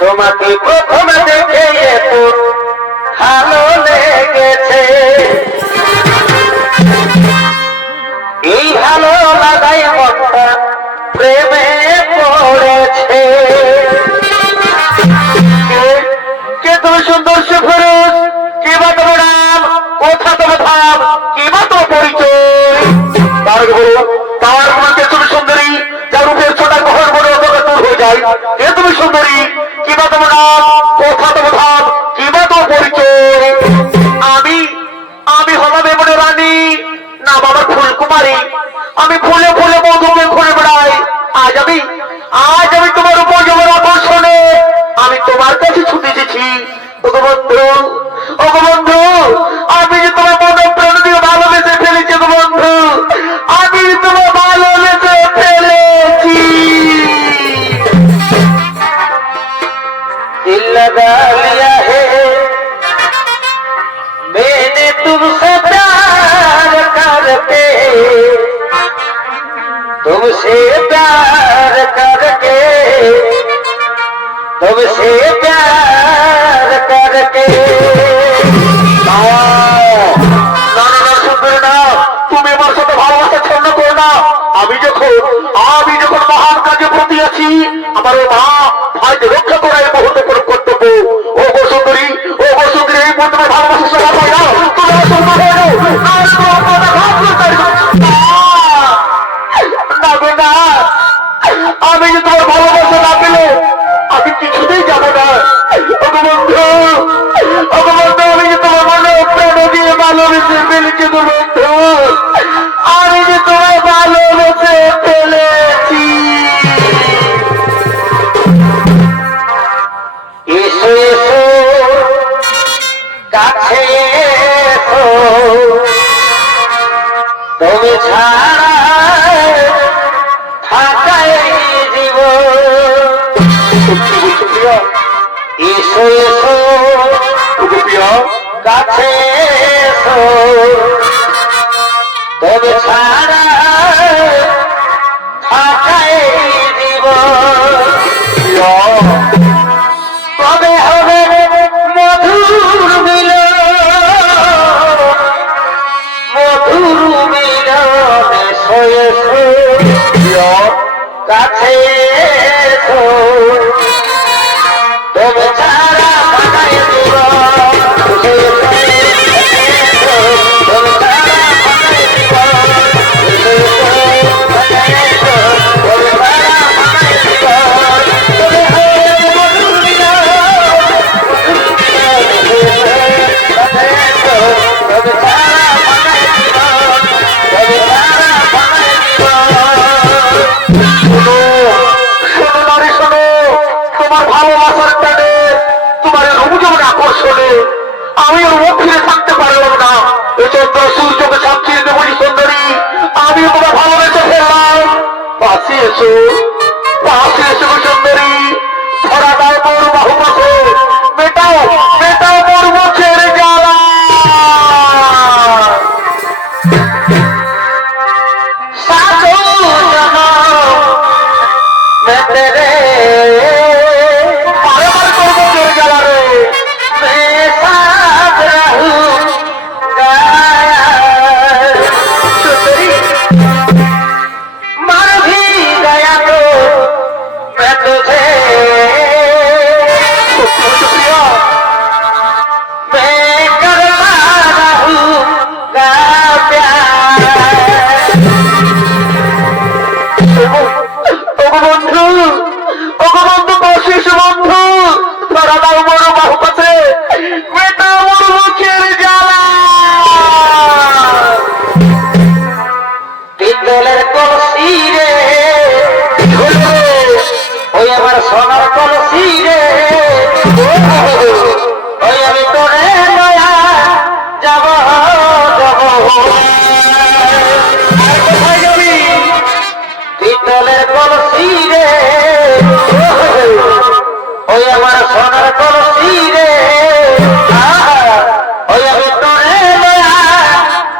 তোমাকে প্রথম দেখে এত ভালো লেগেছে, এই ভালো লাগাই মনটা প্রেমে পড়েছে। কে তুমি সুন্দর সুফরুষ, কে বা তোমার নাম, কোথা তোমার ধাম, কে বা তোমার পরিচয়? তার মধ্যে তুমি সুন্দরী, যার রূপের ছোটা গ্রহণ করে অতটা দূর হয়ে যায়। কে তুমি সুন্দরী, কি বা তোমার নাম, কোথা তোমার ধাম, কি বা তোমার পরিচয়? আমি আমি হলাম এমন রানী, না বাবার ফুলকুমারী। আমি ফুলে ফুলে মধুকে ঘুরে বেড়াই। আজ আমি তোমার উপর যেমন আকর্ষণে আমি তোমার কাছে ছুটে এসেছি। ওগো বন্ধু, ওগো বন্ধু, আমি যে তোমার মনে প্রাণ দিয়ে ভালোবেসে ফেলেছি। ওগো বন্ধু, আমি তোমার ভালোবেসে ফেলেছি। दिल लगा लिया है मैंने तुमसे प्यार करके, तुमसे प्यार करके, तुमसे प्यार करके। তুমি আমার সাথে ভালোবাসা ছন্ন করো না। আমি যখন মহান কাজে প্রতি আছি, আমার মা ভাইকে রক্ষা করা এই মুহূর্তে কোনো কর্তব্য। ও বসুন্ধরী, ও বসুন্ধরী, এই মুহূর্তে ভালোবাসা সভা পাই না। তুমি অসুন্দর হয়ে যাও। আমি যে তোমার ভালোবাসা না পেলে আমি কিছুতেই যাবো না। ওগো বন্ধু, ওগো বন্ধু, আমি যে তোমার মনে প্রাণ দিয়ে ভালোবেসে ফেলেছি। গো বন্ধু, আমি যে তোমার ভালোবেসে ফেলেছি। এসো এসো কাছে এসো, তুমি ছাড়া থাকাই জীবন। এসো এসো কাছে এসো, তুমি ছাড়া থাকাই জীবন। কবে হবে মধুর মিলন, মধুর মিলন। এসো এসো কাছে এসো, তুমি ছাড়া থাকাই জীবন। ভালোবাসার টানে, তোমার রূপজীবন আকর্ষণে আমি ওর মুখ ফিরে থাকতে পারলাম না। এই চন্দ্র সূর্যকে সাক্ষী দেবী সুন্দরী, আমি তোমার ভালোবেসে ফেললাম। পাশে এসো, পাশে এসো সুন্দরী, ধরা দায় মোর বাহু পাশে, মেটাও মেটাও মোর মুখের জ্বালা। সাধু জন মেতে পিতলের কলসি রে ওই আমার সোনার কলসি রে ওই আমি তোরে লয়া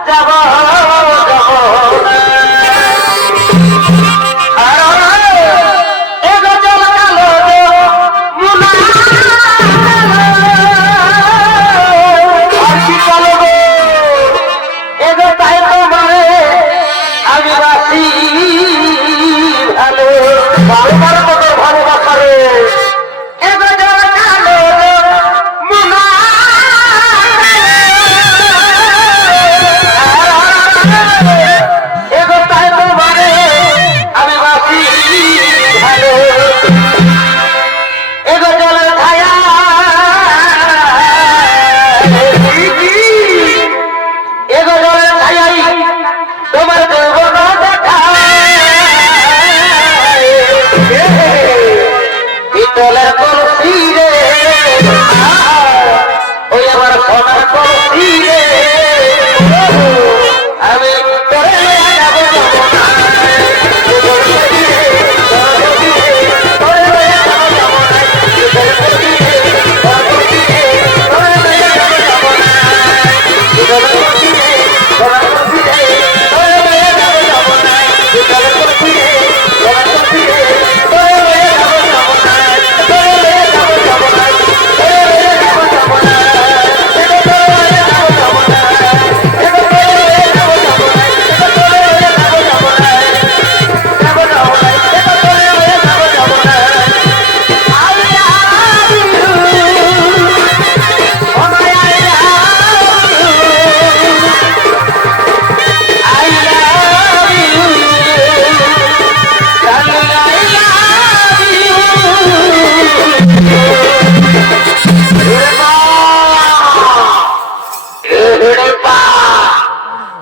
যাব পিতলের কলসি রে ওই আমার সোনার কলসি রে আমি তোরে যাব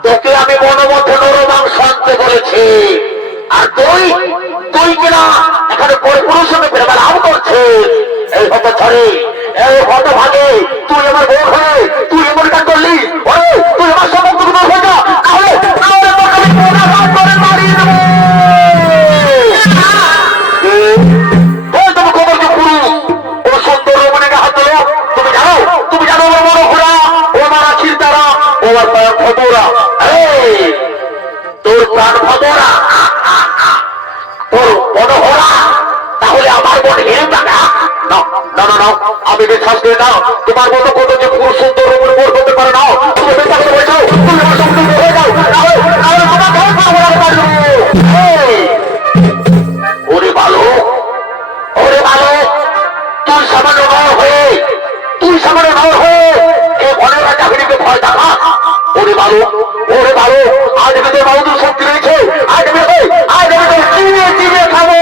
তোকে আমি মনোমধ্যে নরমাং শান্তি বলেছি আর তুই তুই কিনা এখানে পরিপুরুষ সঙ্গে প্রেমের আম করছিস এই হত ছড়ে এই হত ভাগে তুই আমার বউ হয়ে তুই এমন কাজ করলি তুই আমার সমস্ত হয়ে যা তাহলে তোকে মারিয়ে দেবো তুমি খবর যে পুরুষ ও সুন্দর রমণীকে হাত দিল তুমি জানো আমার মনোহরা ও আমার আছির দ্বারা ও আমার প্রাণ ভদরা তোর প্রাণ ভদরা তোর মনোহরা তাহলে আমার মনে হেরে টাকা না না না না আমি বিশ্বাস করি না তোমার মতো কত যে পুরুষ সুন্দর রমণী বোর করতে পারে না তুমি বিশ্বাস করে বলছো তুমি আমার সম্পূর্ণ হয়ে যাও তাহলে তোমার ঘর পাবো পারবো ওরে ভালো তুই সামান্য নর হয়ে এই বনের চাকরিকে ভয় দেখা ওরে ভালো আজ আমি তোর বাবুদুর শক্তি রয়েছে আজ আমি তোর চিবিয়ে চিবিয়ে খাবো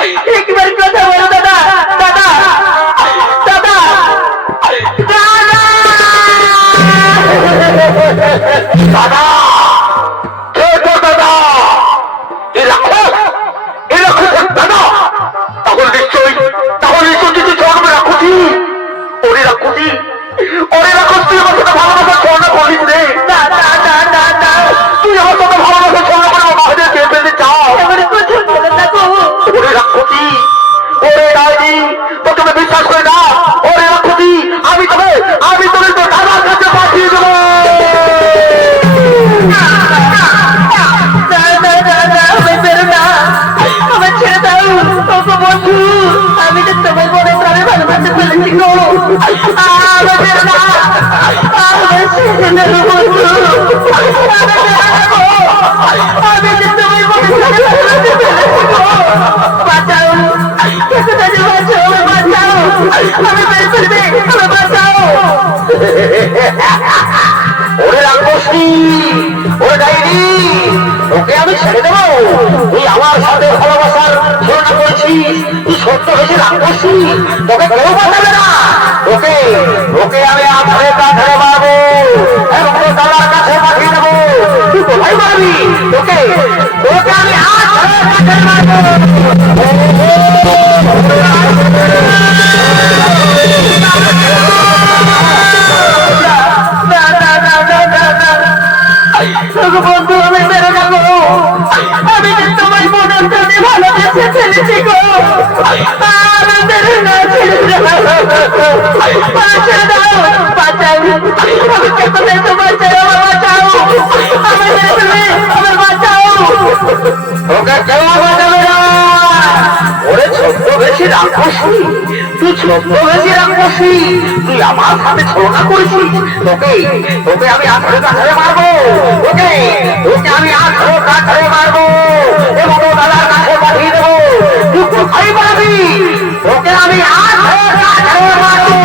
একবার কথা বলো দাদা, দাদা, দাদা, দাদা কে তো দাদা এ রাখো দাদা তাহলে নিশ্চয়ই কিছু চলবে রাখুছি ওরে রাখুছি তুই আমার সাথে ভালোবাসা ছড়না করিস রে তুই আমার সাথে ভালোবাসা ছড়না করে বাহিরে কে পেতে চাও ওরে রাখুছি ওরে ডাইনি তোকে আমি বিশ্বাস করি না ওরে রাখুছি আমি তোকে তো দাদার কাছে পাঠিয়ে দেবো আমি তো তোমার মনে প্রাণে ভালোবাসতে ফেলেছি গো ওরে রাক্ষসী ওরে ডাইনি ওকে আমি ছেড়ে দেবো তুই আমার সাথে ভালোবাসার তুলনা করেছিস তুই সত্য হয়েছে রাক্ষসী তোকে কেউ বাঁচাবে না ওকে আমি আধারে কাছে মারবো এবং দাদার কাছে পাঠিয়ে দেবো তুই কোথায় মারবি তোকে আমি আধারে কাছে মারবো বন্ধু আমি মেরে যাবো আমি যে তোমার মনের জন্য ভালোবেসে ফেলেছি গো ছেড়ে দাও বাঁচাও আমি কেমন তোমার ছেড়ে বাঁচাও আমার বাঁচাও ওকে কেউ বাঁচাবে না ওরে ছোট্ট বেশি রাক্ষসী তুই ছোট্ট বেশি রাক্ষসী তুই আমার সাথে ছলনা করেছিস তোকে আমি আঠারো কাঠারে মারবো ওকে আমি 18 কাঠারে মারবো এবং দাদার কাছে পাঠিয়ে দেবো তুই কোথায় পারবি ওকে আমি 18 কাঠারে মারবো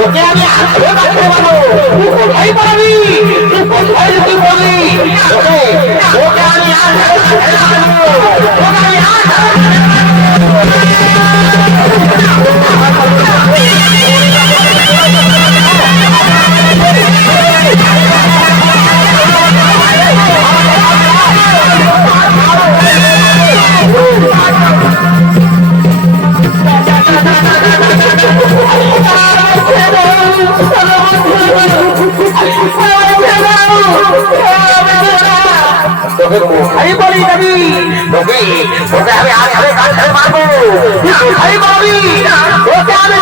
ওকে আমি কোথায় পারবি তুই কোথায় তুই বলি ওকে আমি কোথায় বলি যাবি ওকে আমি আছাড়ে কাছে মারবো কোথায় বলি ওকে আমি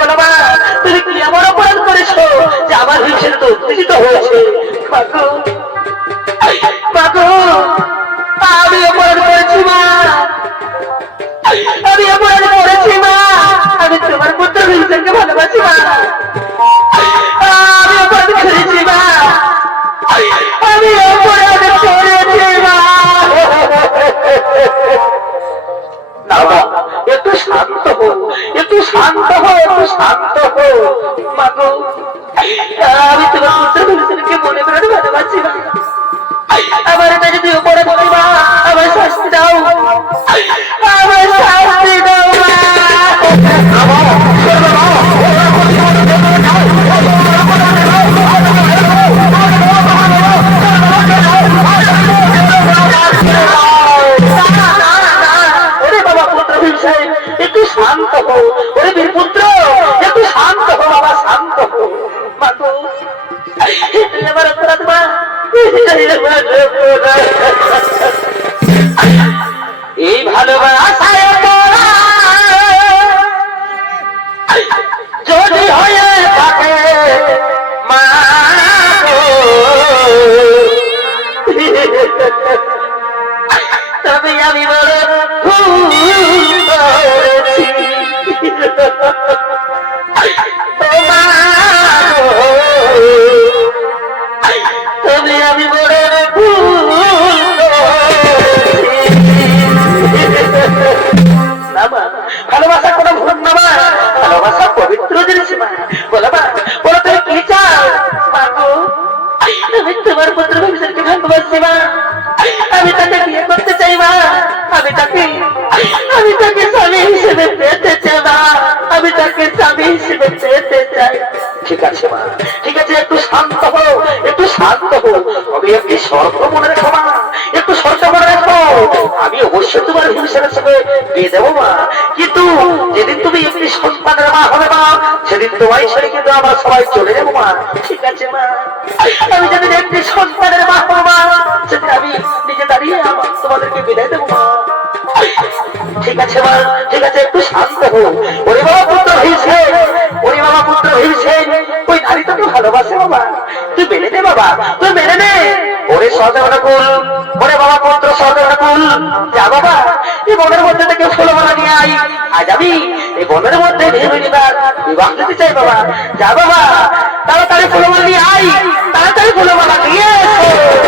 বলো মা, তুমি কি এমন অপরাধ করেছো যে আমার হিংসের তো উত্তেজিত হয়েছে? মাগো, মাগো, আমি অপরাধ করেছি মা, আমি অপরাধ করেছি মা, আমি তোমার পুত্র হিংসাকে ভালোবাসি মা, আমি অপরাধ করেছি মা, আমি অপরাধ করেছি মা। না মা, একটু শান্ত হো, একটু শান্ত হো, একটু শান্ত হো। মাগো, আমি তোমার পুত্র হিংসাকে মনে করে ভালোবাসি মা, আমার এটা যদি উপরে বলি মা, আমার শাস্তি দাও, আমার শাস্তি দাও মা। ওরে বাবা পুত্র হিংসায় একটু শান্ত হো, ওরে বীর পুত্র একটু শান্ত হো বাবা, শান্ত হো। মাগো, আমার অপরাধ মা, এই ভালোবাসায় পড়া যদি হয়ে থাকে মা গো, তবে আমি বড় ভুল করেছি ও মা গো, তবে আমি বড় ভুল ভালোবাসা কোনো ভুল না মা, ভালোবাসা পবিত্র জিনিস মা। বলো মা, বলো তুমি কি চাও? মাগো, আমি তোমার পুত্র ভবিষ্যৎকে ভালোবাসি মা, আমি তাকে বিয়ে করতে চাই মা, আমি তাকে স্বামী হিসেবে পেতে চাই মা, আমি তাকে স্বামী হিসেবে পেতে চাই। ঠিক আছে মা, ঠিক আছে, একটু শান্ত হো, একটু শান্ত হো। তবে একটি শর্ত মনে রেখো মা, একটু শর্ত মনে রেখো, আমি অবশ্যই তোমার ভবিষ্যতের সঙ্গে বিয়ে দেবো মা, কিন্তু যেদিন তুমি একটি সন্তানের মা হবে মা, সেদিন তোমায় ছেড়ে কিন্তু আমরা সবাই চলে যাবো মা। ঠিক আছে মা, আমি যেদিন একটি সন্তানের মা হবো মা, সেদিন আমি নিজে দাঁড়িয়ে আমার তোমাদেরকে বিদায় দেবো মা। ঠিক আছে মা, ঠিক আছে, একটু শান্ত হো। ওরে বাবা পুত্র হয়েছে, ওরে বাবা পুত্র হয়েছে, ওই নারী তোকে ভালোবাসে বাবা, তুই মেনে নে বাবা, তুই মেনে নে। ওরে সহদেবকুল, ওরে বাবা পুত্র সহদেবকুল, যা বাবা এই বনের মধ্যে থেকে ফুলমালা নিয়ে আই, আজ আমি এই বনের মধ্যে ভেবে নিবার বিবাহ দিতে চাই বাবা। যা বাবা, তাড়াতাড়ি ফুলমালা নিয়ে আই, তাড়াতাড়ি ফুলমালা নিয়ে এসো।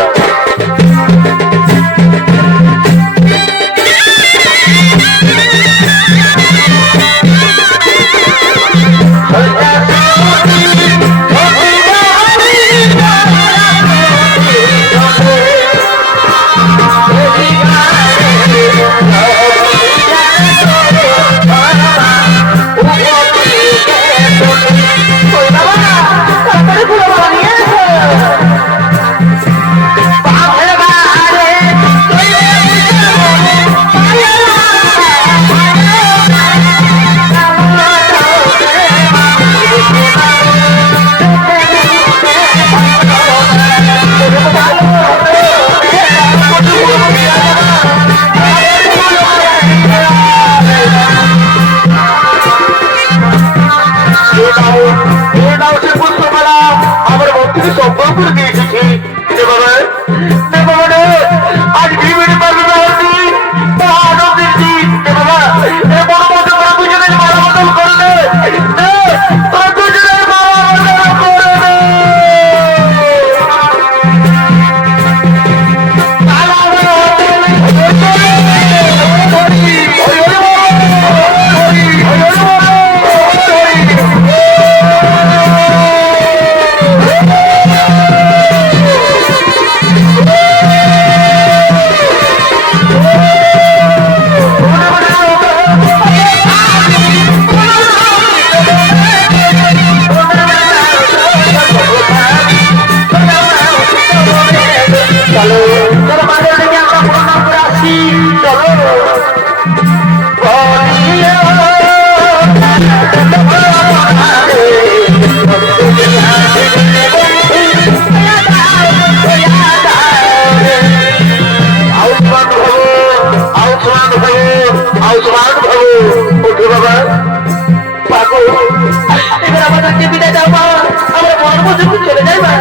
পর্যন্ত চলে যাই মা,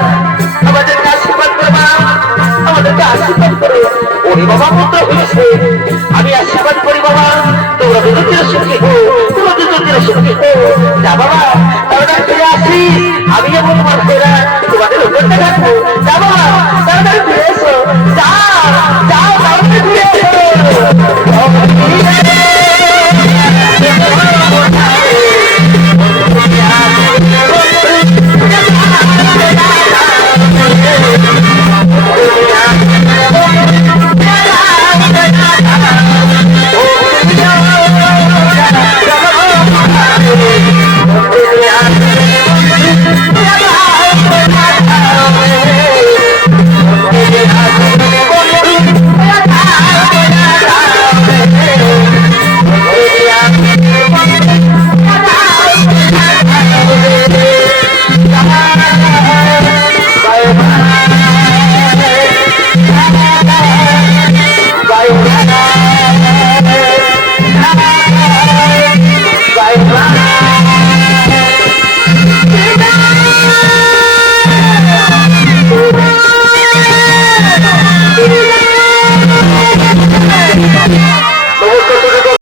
আমাদেরকে আশীর্বাদ করো মা, আমাদেরকে আশীর্বাদ করো। ওরে বাবা পুত্র হয়েছে, আমি আশীর্বাদ করি বাবা, তোমরা দুজনের সুখী হো, তোমরা দুজনের সুখী হো। যা বাবা, তাড়াতাড়ি ফিরে আসি, আমি এবং তোমার ভাইরা তোমাদের উপরটা রাখবো। যা বাবা, তাড়াতাড়ি ফিরে এসো, যাও যাও, তাড়াতাড়ি ফিরে এসো।